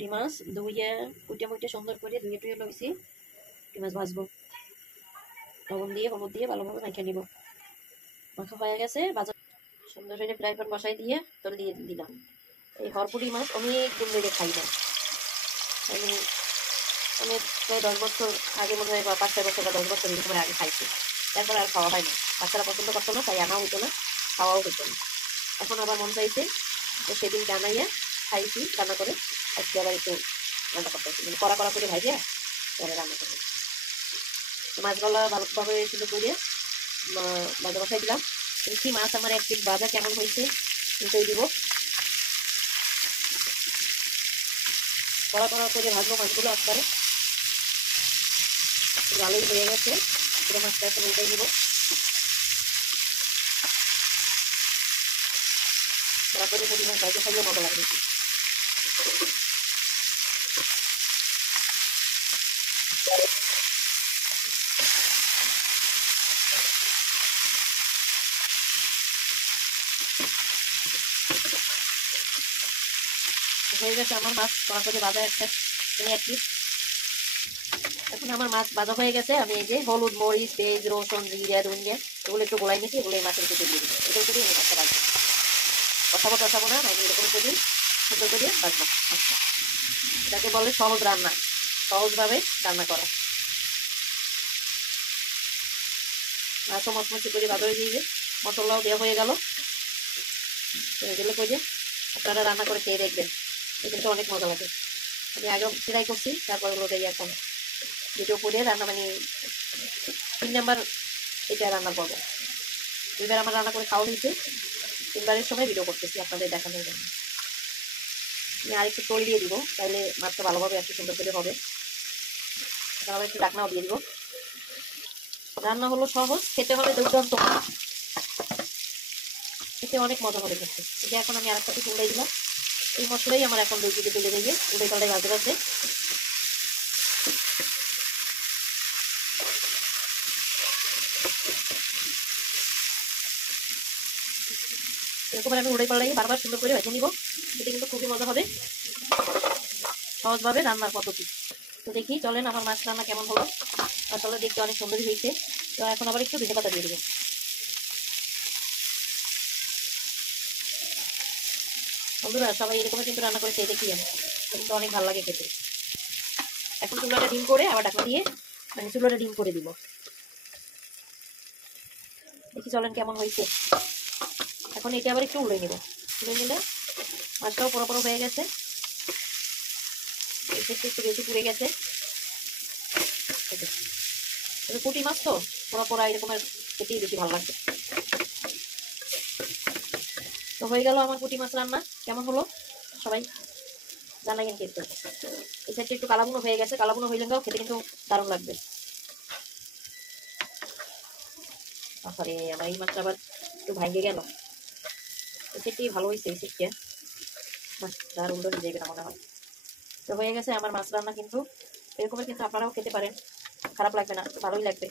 পুঁটি মাছ ধুইয়ে কুইটা মুইটা সুন্দর করে ধুয়ে টুয়ে লইছি। পুঁটি মাছ ভাজবো, লবণ দিয়ে হলুদ দিয়ে ভালোভাবে মাখিয়ে নিব। মাখা হয়ে গেছে, ভাজা সুন্দর করে ফ্রাই প্যান বসাই দিয়ে তোর দিয়ে দিলাম। এই হরপুটি মাছ অনেক দিন ধরে খাই না, আমি অনেক প্রায় 10 বছর আগে মনে হয়, বা 5-6 বছর বা 10 বছর এরকম আগে খাইছি। তারপর আর খাওয়া হয় না, বাচ্চারা পছন্দ করতো না, তাই আনাও হতো না, খাওয়াও হতো না। এখন আবার মন চাইছে, তো সেদিন আনাইয়া খাইছি রান্না করে। আজকে আবার একটু রান্না করতেছি, মানে কড়া কড়া করে ভাইজে পরে রান্না করবো। মাছগুলা ভালোভাবে সুন্দর করে ভাজা বসাই দিলাম। দেখি মাছ আমার এক পিঠ ভাজা কেমন হয়েছে উল্টে দিব। কড়া কড়া করে ভাজবো মাছগুলো একবারে, ভালোই হয়ে গেছে। পুরো মাছটা এখন উল্টে দিব। কড়া করে পুঁটি মাছ ভাজা খাইলে মজা লাগবে। হয়ে গেছে আমার মাছ কড়া করে ভাজা একটা এক পিস। এখন আমার মাছ ভাজা হয়ে গেছে। আমি এই যে হলুদ, মরিচ, পেঁয়াজ, রসুন, জিরা, ধনিয়া এগুলো একটু গোলাই নিয়েছি, এগুলো এই মাছের ভিতরে দিয়ে দিবো। এগুলো করে আমি মাছটা ভাজবো, কষাবো না, আমি এরকম করে সুন্দর করে ভাজবো। আচ্ছা, এটাকে বলে সহজ রান্না, সহজভাবে রান্না করা। মাছও মচমচি করে ভাজা হয়ে দিয়ে মশলাও দেওয়া হয়ে গেল। এগুলো করে আপনারা রান্না করে খেয়ে দেখবেন, কিন্তু অনেক মজা লাগে। আমি আগে ট্রাই করছি, তারপর ওগুলো এখন ভিডিও করে রান্না, মানে 3 নাম্বার এটা রান্না করবো। 2বার আমার রান্না করে খাওয়া হয়েছে, 3বারের সময় ভিডিও করতেছি আপনাদের দেখানোর জন্য। আমি আরেকটু তোল দিয়ে দিব, তাহলে মাছটা ভালোভাবে একটু সুন্দর করে হবে। আবার একটু ঢাকনাও দিয়ে দিব। রান্না হলো সহজ, খেতে হবে দুর্দান্ত, খেতে অনেক মজা হবে কিন্তু। এটা এখন আমি আরেকটা কিছু উড়াই দিলাম। এই মশলাই আমার এখন 2 কেজি তুলে দিয়ে উড়ে পাল্টাই ভাজতে ভাজতে এরকম আমি উড়ে পাল্টাই বারবার সুন্দর করে ভেজে নিব। এটা কিন্তু খুবই মজা হবে, সহজভাবে রান্নার পদ্ধতি। তো দেখি চলেন আমার মাছ রান্না কেমন হলো। আসলে দেখতে অনেক সুন্দরই হয়েছে। তো এখন আবার একটু ধনে পাতা দিয়ে দেবো। বন্ধুরা সবাই এরকম কিন্তু রান্না করে খেয়ে দেখিয়েন, কিন্তু অনেক ভালো লাগে খেতে। এখন চুলাটা ডিম করে আবার ঢাকনা দিয়ে মানে চুলাটা ডিম করে দিব। দেখি চলেন কেমন হয়েছে। এখন এটা আবার একটু উড়ে নিব, উড়ে নিলে মাছটাও পুরো হয়ে গেছে, একটু বেশি পুড়ে গেছে। পুঁটি মাছ তো পুরো এরকমের খেতেই বেশি ভালো লাগছে। তো হয়ে গেল আমার পুঁটি মাছ রান্না। কেমন হলো সবাই জানাইন কিন্তু। এই সাইডটা একটু কালাবুনো হয়ে গেছে, কালাবুনো হইলে খেতে কিন্তু দারুণ লাগবে। তারপরে আমার এই মাছটা আবার একটু ভাঙে গেল। এই সাইডটাই ভালো হয়েছে, এই সাইডটা মাছটা আর উল্টো নিয়ে যাবে না মনে হয়। তো হয়ে গেছে আমার মাছ রান্না, কিন্তু এরকমের কিন্তু আপনারাও খেতে পারেন, খারাপ লাগবে না, ভালোই লাগবে।